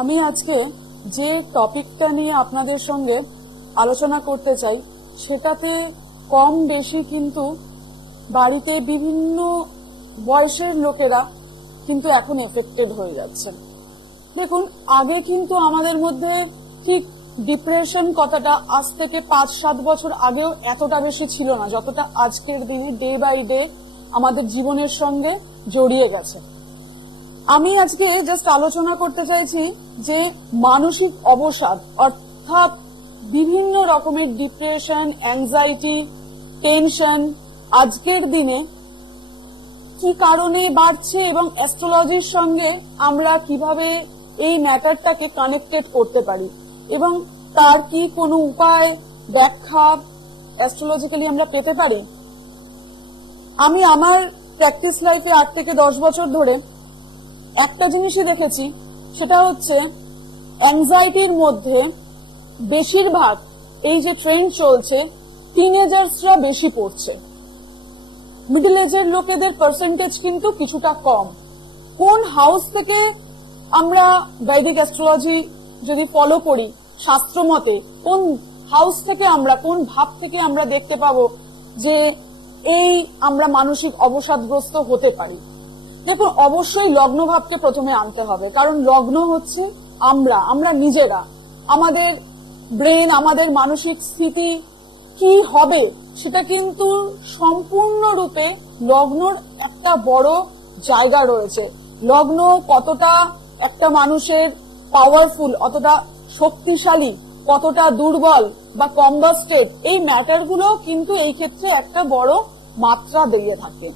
আমি আজকে যে টপিকটা নিয়ে আপনাদের সঙ্গে আলোচনা করতে চাই সেটাতে কম বেশি কিন্তু বাড়িতে বিভিন্ন বয়সের লোকেরা কিন্তু এখন এফেক্টেড হয়ে যাচ্ছে। দেখুন, আগে কিন্তু আমাদের মধ্যে ঠিক ডিপ্রেশন কথাটা আজ থেকে 5-7 বছর আগেও এতটা বেশি ছিল না, যতটা আজকের দিনে ডে বাই ডে আমাদের জীবনের সঙ্গে জড়িয়ে গেছে। আমি আজকে জাস্ট আলোচনা করতে চাইছি যে মানসিক অবসাদ অর্থাৎ বিভিন্ন রকমের ডিপ্রেশন, অ্যাংজাইটি, টেনশন আজকের দিনে কি কারণে বাড়ছে এবং অ্যাস্ট্রোলজির সঙ্গে আমরা কিভাবে এই ম্যাটারটাকে কানেক্টেড করতে পারি এবং তার কি কোনো উপায় ব্যাখ্যা অ্যাস্ট্রোলজিক্যালি আমরা পেতে পারি। আমি আমার প্র্যাকটিস লাইফে 8 থেকে 10 বছর ধরে একটা জিনিসই দেখেছি, সেটা হচ্ছে অ্যাংজাইটির মধ্যে বেশিরভাগ এই যে ট্রেন্ড চলছে টিনেজার্সরা বেশি পড়ছে, মিডল এজের লোকেদের পার্সেন্টেজ কিন্তু কিছুটা কম। কোন হাউস থেকে আমরা বৈদিক অ্যাস্ট্রোলজি যদি ফলো করি শাস্ত্র মতে, কোন হাউস থেকে আমরা, কোন ভাব থেকে আমরা দেখতে পাবো যে এই আমরা মানসিক অবসাদগ্রস্ত হতে পারি। দেখুন, অবশ্যই লগ্ন ভাবকে প্রথমে আনতে হবে, কারণ লগ্ন হচ্ছে আমরা নিজেরা, আমাদের ব্রেন, আমাদের মানসিক স্থিতি কি হবে সেটা কিন্তু সম্পূর্ণরূপে লগ্নর একটা বড় জায়গা রয়েছে। লগ্ন কতটা একটা মানুষের পাওয়ারফুল, অতটা শক্তিশালী, কতটা দুর্বল বা কম্বাস্টেড, এই ম্যাটারগুলো কিন্তু এই ক্ষেত্রে একটা বড় মাত্রা দিয়ে থাকে।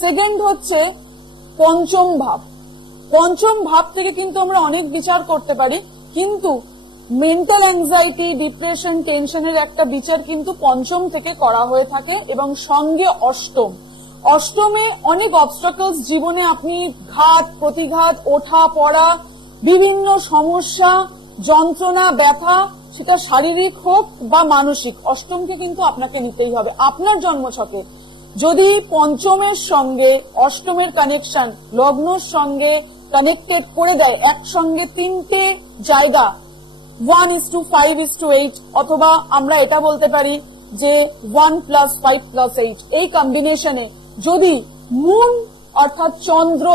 সেকেন্ড হচ্ছে পঞ্চম ভাব। পঞ্চম ভাব থেকে কিন্তু আমরা অনেক বিচার করতে পারি, কিন্তু মেন্টাল অ্যাংজাইটি, ডিপ্রেশন, টেনশনের একটা বিচার কিন্তু পঞ্চম থেকে করা হয়ে থাকে এবং সঙ্গে অষ্টম। অষ্টমে অনেক অবস্ট্রাকলস জীবনে, আপনি ঘাত প্রতিঘাত, ওঠা পড়া, বিভিন্ন সমস্যা, যন্ত্রণা, ব্যথা, সেটা শারীরিক হোক বা মানসিক, অষ্টমকে কিন্তু আপনাকে নিতেই হবে। আপনার জন্মছকে যদি পঞ্চমের সঙ্গে অষ্টমের কানেকশন লগ্নর সঙ্গে কানেক্টেড করে দেয়, একসঙ্গে তিনটে জায়গা 1:5:8, অথবা আমরা এটা বলতে পারি যে 1+5+8, এই কম্বিনেশনে যদি মুন অর্থাৎ চন্দ্র,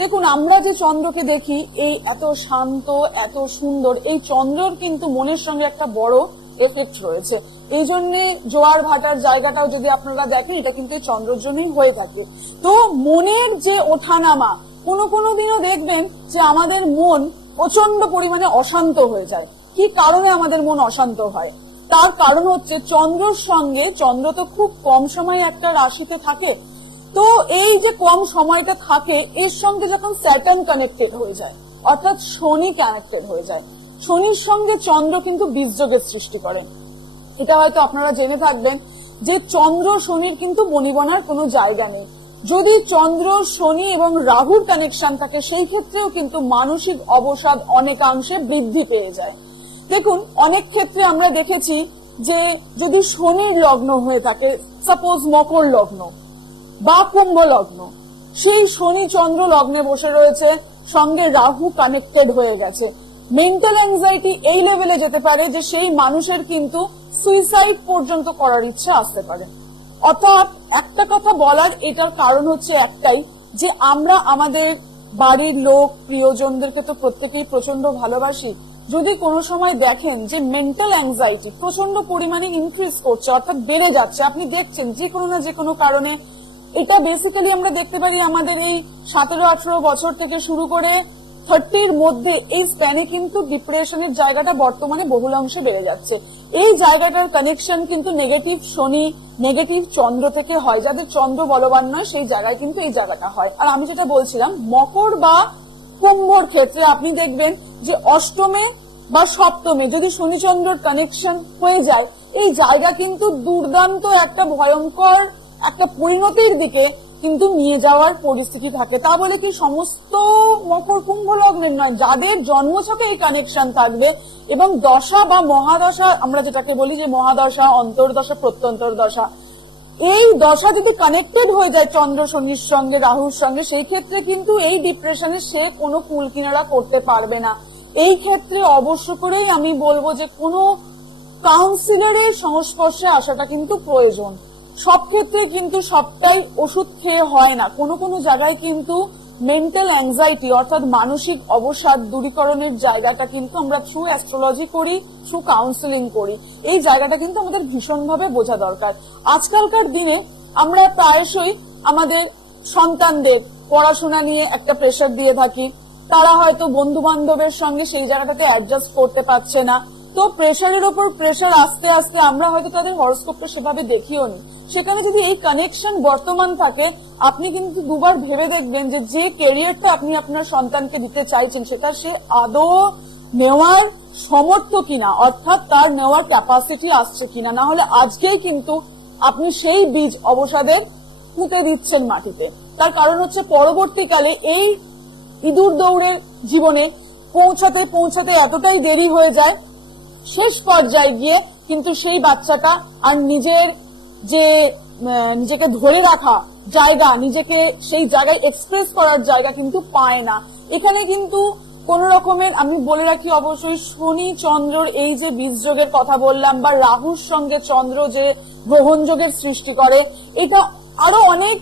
দেখুন আমরা যে চন্দ্রকে দেখি এই এত শান্ত, এত সুন্দর, এই চন্দ্রর কিন্তু মনের সঙ্গে একটা বড় এফেক্ট রয়েছে। এই জন্য জোয়ার ভাটার জায়গাটাও যদি আপনারা দেখেন, এটা কিন্তু এই চন্দ্রের জন্যই হয়ে থাকে। তো মনের যে ওঠানামা, কোনো দিনও দেখবেন যে আমাদের মন প্রচন্ড পরিমাণে অশান্ত হয়ে যায়। কি কারণে আমাদের মন অশান্ত হয়? তার কারণ হচ্ছে চন্দ্রর সঙ্গে, চন্দ্র তো খুব কম সময় একটা রাশিতে থাকে, তো এই যে কম সময়টা থাকে এর সঙ্গে যখন স্যাটার্ন কানেক্টেড হয়ে যায়, অর্থাৎ শনি কানেক্টেড হয়ে যায়, শনির সঙ্গে চন্দ্র কিন্তু বীজযোগের সৃষ্টি করে। এটা হয়তো আপনারা জেনে থাকবেন যে চন্দ্র শনির কিন্তু বনিবনার কোনো জায়গা নেই। যদি চন্দ্র, শনি এবং রাহুর কানেকশন থাকে, সেই ক্ষেত্রেও কিন্তু মানসিক অবসাদ অনেকাংশে বৃদ্ধি পেয়ে যায়। দেখুন, অনেক ক্ষেত্রে আমরা দেখেছি যে যদি শনির লগ্ন হয়ে থাকে, সাপোজ মকর লগ্ন বা কুম্ভ লগ্ন, সেই শনি চন্দ্র লগ্নে বসে রয়েছে, সঙ্গে রাহু কানেক্টেড হয়ে গেছে, মেন্টাল অ্যাংজাইটি এই লেভেলে যেতে পারে যে সেই মানুষের কিন্তু সুইসাইড পর্যন্ত করার ইচ্ছা আসতে পারে। অর্থাৎ একটা কথা বলার এটার কারণ হচ্ছে একটাই, যে আমরা আমাদের বাড়ির লোক, প্রিয়জনদেরকে তো প্রত্যেকেই প্রচন্ড ভালোবাসি। যদি কোনো সময় দেখেন যে মেন্টাল অ্যাংজাইটি প্রচন্ড পরিমাণে ইনক্রিজ করছে, অর্থাৎ বেড়ে যাচ্ছে, আপনি দেখছেন যে কোনো না যে কোনো কারণে, এটা বেসিক্যালি আমরা দেখতে পারি আমাদের এই 17-18 বছর থেকে শুরু করে 30-র মধ্যে, এই স্প্যানে কিন্তু ডিপ্রেশনের জায়গাটা বর্তমানে বহুলাংশে বেড়ে যাচ্ছে। এই জায়গাটার কানেকশন কিন্তু নেগেটিভ শনি, নেগেটিভ চন্দ্র থেকে হয়। যাদের চন্দ্র বলবান নয় সেই জায়গায় কিন্তু এই জায়গাটা হয়। আর আমি যেটা বলছিলাম, মকর বা কুম্ভর ক্ষেত্রে আপনি দেখবেন যে অষ্টমে বা সপ্তমে যদি শনিচন্দ্রের কানেকশন হয়ে যায়, এই জায়গা কিন্তু দুর্দান্ত একটা ভয়ঙ্কর একটা পরিণতির দিকে কিন্তু নিয়ে যাওয়ার পরিস্থিতি থাকে। তা বলে কি সমস্ত মকর কুম্ভ লগ্নের নয়, যাদের জন্মছকে এই কানেকশন থাকবে এবং দশা বা মহাদশা, আমরা যেটাকে বলি যে মহাদশা, অন্তর্দশা, প্রত্যন্তর দশা, এই দশা যদি কানেক্টেড হয়ে যায় চন্দ্র শনির সঙ্গে, রাহুর সঙ্গে, সেই ক্ষেত্রে কিন্তু এই ডিপ্রেশনে সে কোনো কুল কিনারা করতে পারবে না। এই ক্ষেত্রে অবশ্য করেই আমি বলবো যে কোনো কাউন্সিলরের সংস্পর্শে আসাটা কিন্তু প্রয়োজন। সব ক্ষেত্রে কিন্তু সবটাই ওষুধ খেয়ে হয় না, কোনো কোনো জায়গায় কিন্তু মেন্টাল অ্যাংজাইটি অর্থাৎ মানসিক অবসাদ দূরীকরণের জায়গাটা কিন্তু আমরা থ্রু অ্যাস্ট্রোলজি করি, থ্রু কাউন্সিলিং করি। এই জায়গাটা কিন্তু আমাদের ভীষণভাবে বোঝা দরকার। আজকালকার দিনে আমরা প্রায়শই আমাদের সন্তানদের পড়াশোনা নিয়ে একটা প্রেশার দিয়ে থাকি, তারা হয়তো বন্ধু বান্ধবের সঙ্গে সেই জায়গাটাতে অ্যাডজাস্ট করতে পারছে না, তো প্রেশারের ওপর প্রেশার আস্তে আস্তে আমরা হয়তো তাদের হরোস্কোপটা সেভাবে দেখিও নি। সেখানে যদি এই কানেকশন বর্তমান থাকে, আপনি কিন্তু দুবার ভেবে দেখবেন যে যে ক্যারিয়ারটা আপনি আপনার সন্তানকে দিতে চাইছেন সেটা সে আদৌ নেওয়ার সমর্থ কিনা, অর্থাৎ তার নেওয়ার ক্যাপাসিটি আসছে কিনা। না হলে আজকেই কিন্তু আপনি সেই বীজ অবসাদের পুঁতে দিচ্ছেন মাটিতে। তার কারণ হচ্ছে পরবর্তীকালে এই ইঁদুর দৌড়ের জীবনে পৌঁছাতে পৌঁছাতে এতটাই দেরি হয়ে যায়, শেষ পর্যায়ে গিয়ে কিন্তু সেই বাচ্চাটা আর নিজেকে ধরে রাখা জায়গা, নিজেকে সেই জায়গায় এক্সপ্রেস করার জায়গা কিন্তু পায় না। এখানে কিন্তু কোন রকমের, আমি বলে রাখি অবশ্যই শনি চন্দ্রর এই যে বীজ যোগের কথা বললাম বা রাহুর সঙ্গে চন্দ্র যে গ্রহণ যোগের সৃষ্টি করে, এটা আরো অনেক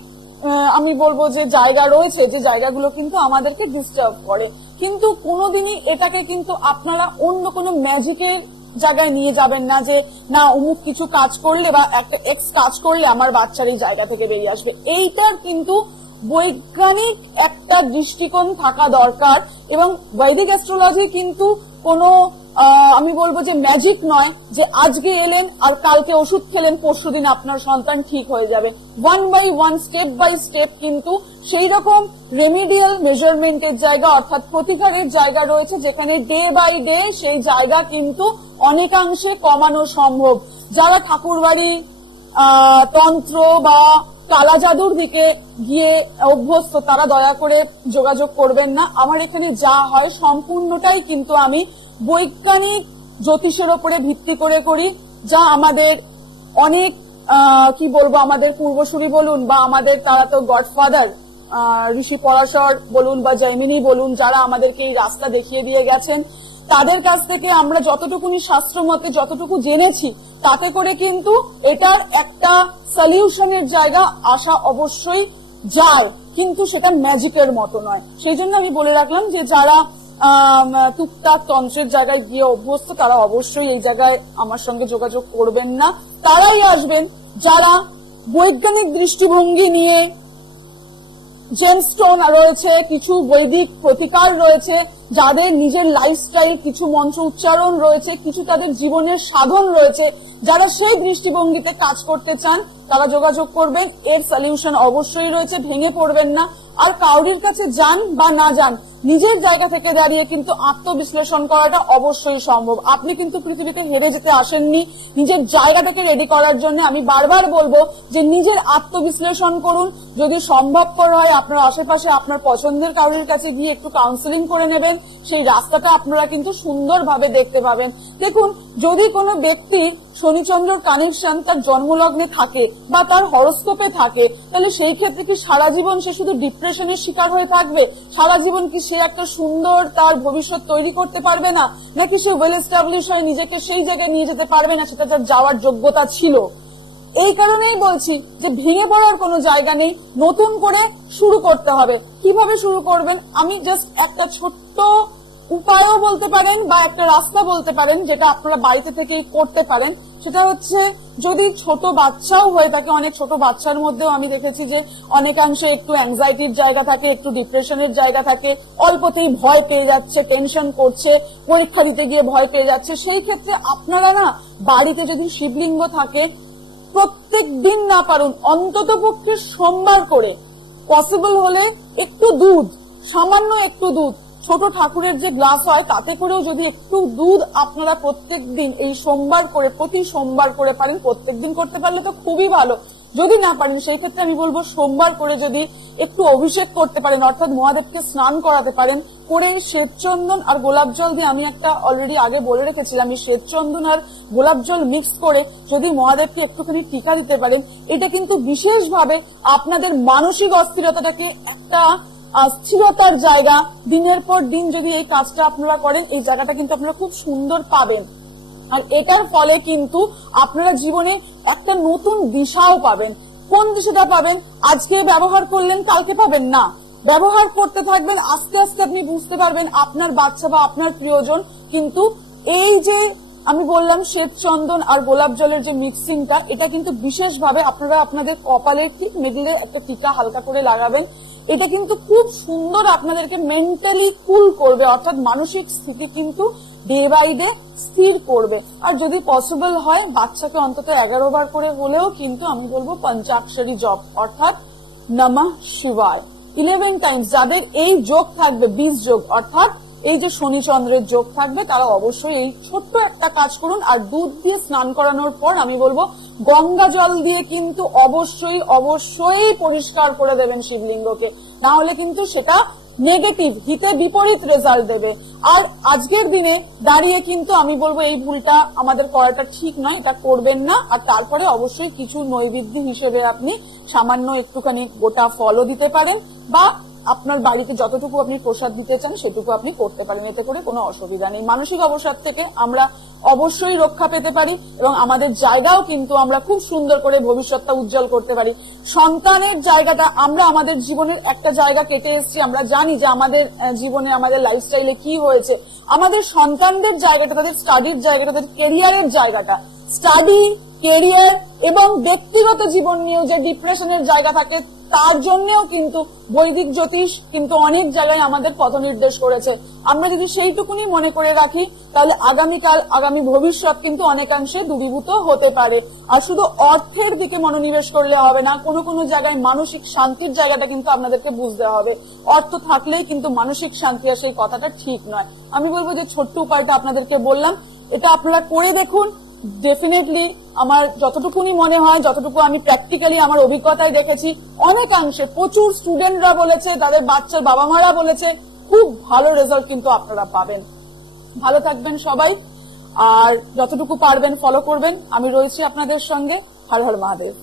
আমি বলবো যে জায়গা রয়েছে যে জায়গাগুলো কিন্তু আমাদেরকে ডিস্টার্ব করে। কিন্তু কোনোদিনই এটাকে কিন্তু আপনারা অন্য কোনো ম্যাজিকের জায়গায় নিয়ে যাবেন না যে না অমুক কিছু কাজ করলে বা একটা এক্স কাজ করলে আমার বাচ্চার এই জায়গা থেকে বেরিয়ে আসবে। এইটার কিন্তু বৈজ্ঞানিক একটা দৃষ্টিকোণ থাকা দরকার। এবং বৈদিক অ্যাস্ট্রোলজি কিন্তু কোনো আমি বলবো যে ম্যাজিক নয় যে আজকে এলেন আর কালকে ওষুধ খেলেন পরশুদিন আপনার সন্তান ঠিক হয়ে যাবে। One by one, step by step কিন্তু সেই রকম রেমিডিয়াল মেজারমেন্টের জায়গা অর্থাৎ প্রতিকারের জায়গা রয়েছে, যেখানে ডে বাই ডে সেই জায়গা কিন্তু অনেকাংশে কমানো সম্ভব। যারা ঠাকুরবাড়ি তন্ত্র বা কালা জাদুর দিকে গিয়ে অভ্যস্ত তারা দয়া করে যোগাযোগ করবেন না। আমার এখানে যা হয় সম্পূর্ণটাই কিন্তু আমি বৈজ্ঞানিক জ্যোতিষের উপরে ভিত্তি করে করি, যা আমাদের অনেক কি বলবো আমাদের পূর্বসূরি বলুন বা আমাদের তারা তো গডফাদার ঋষি পরাশর বলুন বা জৈমিনী বলুন, যারা আমাদেরকে এই রাস্তা দেখিয়ে দিয়ে গেছেন, তাদের কাছ থেকে আমরা যতটুকুনি শাস্ত্র মতে যতটুকু জেনেছি তাতে করে কিন্তু এটার একটা সলিউশনের জায়গা আসা অবশ্যই যায়, কিন্তু সেটা ম্যাজিকের মতো নয়। সেই জন্য আমি বলে রাখলাম যে যারা টুকটাক তন্ত্রের জায়গায় গিয়ে অভ্যস্ত তারা অবশ্যই এই জায়গায় আমার সঙ্গে যোগাযোগ করবেন না। তারাই আসবেন যারা বৈজ্ঞানিক দৃষ্টিভঙ্গি নিয়ে, জেমস্টোন রয়েছে, কিছু বৈদিক প্রতিকার রয়েছে, যাদের নিজের লাইফস্টাইল, কিছু মন্ত্র উচ্চারণ রয়েছে, কিছু তাদের জীবনের সাধন রয়েছে, যারা সেই দৃষ্টিভঙ্গিতে কাজ করতে চান তারা যোগাযোগ করবেন। এর সলিউশন অবশ্যই রয়েছে, ভেঙে পড়বেন না। আর কাউরির কাছে যান বা না যান, নিজের জায়গা থেকে দাঁড়িয়ে কিন্তু আত্মবিশ্লেষণ করাটা অবশ্যই সম্ভব। আপনি কিন্তু পৃথিবীতে হেরে যেতে আসেননি, নিজের জায়গাটাকে রেডি করার জন্য। আমি বারবার বলবো যে নিজের আত্মবিশ্লেষণ করুন, যদি সম্ভবপর হয় আপনার আশেপাশে আপনার পছন্দের কাউরির কাছে গিয়ে একটু কাউন্সিলিং করে নেবেন, সেই রাস্তাটা আপনারা কিন্তু সুন্দরভাবে দেখতে পাবেন। দেখুন, যদি কোনো ব্যক্তির শনিচন্দ্রর কানেকশন তার জন্মলগ্নে থাকে বা তার হরোস্কোপে থাকে, তাহলে সেই ক্ষেত্রে কি সারা জীবন সে শুধু ডিপ্রেশনের শিকার হয়ে থাকবে? সারা জীবন কি সে একটা সুন্দর তার ভবিষ্যৎ তৈরি করতে পারবে না? নাকি সে ওয়েল এস্টাবলিশ হয়ে নিজেকে সেই জায়গায় নিয়ে যেতে পারবে না সেটা যার যাওয়ার যোগ্যতা ছিল? এই কারণেই বলছি যে ভেঙে পড়ার কোনো জায়গা নেই, নতুন করে শুরু করতে হবে। কিভাবে শুরু করবেন? আমি জাস্ট একটা ছোট্ট উপায়ও বলতে পারেন বা একটা রাস্তা বলতে পারেন যেটা আপনারা বাড়িতে থেকেই করতে পারেন। সেটা হচ্ছে, যদি ছোট বাচ্চাও হয়ে থাকে, অনেক ছোট বাচ্চার মধ্যেও আমি দেখেছি যে অনেকাংশে একটু অ্যাংজাইটির জায়গা থাকে, একটু ডিপ্রেশনের জায়গা থাকে, অল্পতেই ভয় পেয়ে যাচ্ছে, টেনশন করছে, পরীক্ষা দিতে গিয়ে ভয় পেয়ে যাচ্ছে। সেই ক্ষেত্রে আপনারা না বাড়িতে যদি শিবলিঙ্গ থাকে, প্রত্যেক দিন না পারুন অন্তত পক্ষে সোমবার করে, পসিবল হলে একটু দুধ, সামান্য একটু দুধ, ছোট ঠাকুরের যে গ্লাস হয় তাতে করেও যদি একটু দুধ আপনারা প্রত্যেক দিন এই সোমবার করে, প্রতি সোমবার করে পারেন, প্রত্যেক দিন করতে পারলে তো খুবই ভালো। যদি না পারেন সেই ক্ষেত্রে আমি বলবো সোমবার করে যদি একটু অভিষেক করতে পারেন, অর্থাৎ মহাদেবকে স্নান করাতে পারেন, করে শ্বেতচন্দন আর গোলাপ জল দিয়ে, আমি একটা অলরেডি আগে বলে রেখেছিলাম, এই শ্বেতচন্দন আর গোলাপ জল মিক্স করে যদি মহাদেবকে একটুখানি টিকা দিতে পারেন, এটা কিন্তু বিশেষভাবে আপনাদের মানসিক অস্থিরতাটাকে একটা স্থিরতার জায়গা। দিনের পর দিন যদি এই কাজটা আপনারা করেন, এই জায়গাটা কিন্তু আপনারা খুব সুন্দর পাবেন। আর এটার ফলে কিন্তু আপনারা জীবনে একটা নতুন দিশাও পাবেন। কোন দিশাটা পাবেন? আজকে ব্যবহার করলেন, কালকে পাবেন না। ব্যবহার করতে থাকবেন, আস্তে আস্তে আপনি বুঝতে পারবেন আপনার বাচ্চা বা আপনার প্রিয়জন কিন্তু এই যে আমি বললাম শ্বেত চন্দন আর গোলাপ জলের যে মিক্সিংটা, এটা কিন্তু বিশেষভাবে আপনারা আপনাদের কপালের ঠিক মিডলে একটা টিকা হালকা করে লাগাবেন। এটা কিন্তু খুব সুন্দর আপনাদেরকে মেন্টালি কুল করবে, অর্থাৎ মানসিক স্থিতি কিন্তু ডে বাই ডে স্থির করবে। আর যদি পসিবল হয় বাচ্চাকে অন্তত 11 বার করে হলেও কিন্তু আমি বলবো পঞ্চাক্ষরী জপ, অর্থাৎ নমঃ শিবায় 11 টাইমস। যাদের এই যোগ থাকবে 20 যোগ, অর্থাৎ এই যে শনি চন্দ্রের যোগ থাকবে, তারা অবশ্যই এই ছোট্ট একটা কাজ করুন। আর দুধ দিয়ে স্নান করানোর পর আমি বলবো গঙ্গা জল দিয়ে কিন্তু অবশ্যই অবশ্যই পরিষ্কার করে দেবেন শিবলিঙ্গকে, না হলে কিন্তু সেটা নেগেটিভ, হিতে বিপরীত রেজাল্ট দেবে। আর আজকের দিনে দাঁড়িয়ে কিন্তু আমি বলবো এই ভুলটা আমাদের করাটা ঠিক নয়, এটা করবেন না। আর তারপরে অবশ্যই কিছু নৈবেদ্য হিসেবে আপনি সামান্য একটুখানি গোটা ফলও দিতে পারেন, বা আপনার বাড়িতে যতটুকু আপনি প্রসাদ দিতে চান সেটুকু আপনি করতে পারেন, এতে করে কোনো অসুবিধা নেই। মানসিক অবসাদ থেকে আমরা অবশ্যই রক্ষা পেতে পারি এবং আমাদের জায়গাও কিন্তু আমরা খুব সুন্দর করে ভবিষ্যৎটা উজ্জ্বল করতে পারি। সন্তানের জায়গাটা, আমরা আমাদের জীবনের একটা জায়গা কেটে এসেছি, আমরা জানি যে আমাদের জীবনে আমাদের লাইফস্টাইলে কি হয়েছে। আমাদের সন্তানদের জায়গাটা, তাদের স্টাডির জায়গাটা, তাদের কেরিয়ারের জায়গাটা, স্টাডি, কেরিয়ার এবং ব্যক্তিগত জীবন নিয়েও যে ডিপ্রেশনের জায়গা থাকে, তার জন্যও কিন্তু বৈদিক জ্যোতিষ কিন্তু অনেক জায়গায় আমাদের পথ নির্দেশ করেছে। আমরা যদি সেইটুকুনি মনে করে রাখি, তাহলে আগামীকাল, আগামী ভবিষ্যৎ কিন্তু অনেকাংশে দূরীভূত হতে পারে। আর শুধু অর্থের দিকে মনোনিবেশ করলে হবে না, কোনো কোনো জায়গায় মানসিক শান্তির জায়গাটা কিন্তু আপনাদেরকে বুঝতে হবে। অর্থ থাকলেই কিন্তু মানসিক শান্তি আসে, এই কথাটা ঠিক নয়। আমি বলবো যে ছোট্ট উপায়টা আপনাদেরকে বললাম, এটা আপনারা করে দেখুন। ডেফিনেটলি আমার যতটুকুনি মনে হয়, যতটুকু আমি প্র্যাকটিক্যালি আমার অভিজ্ঞতায় দেখেছি, অনেকাংশে প্রচুর স্টুডেন্টরা বলেছে, তাদের বাচ্চার বাবা মারা বলেছে, খুব ভালো রেজাল্ট কিন্তু আপনারা পাবেন। ভালো থাকবেন সবাই, আর যতটুকু পারবেন ফলো করবেন। আমি রয়েছি আপনাদের সঙ্গে। হর হর মহাদেব।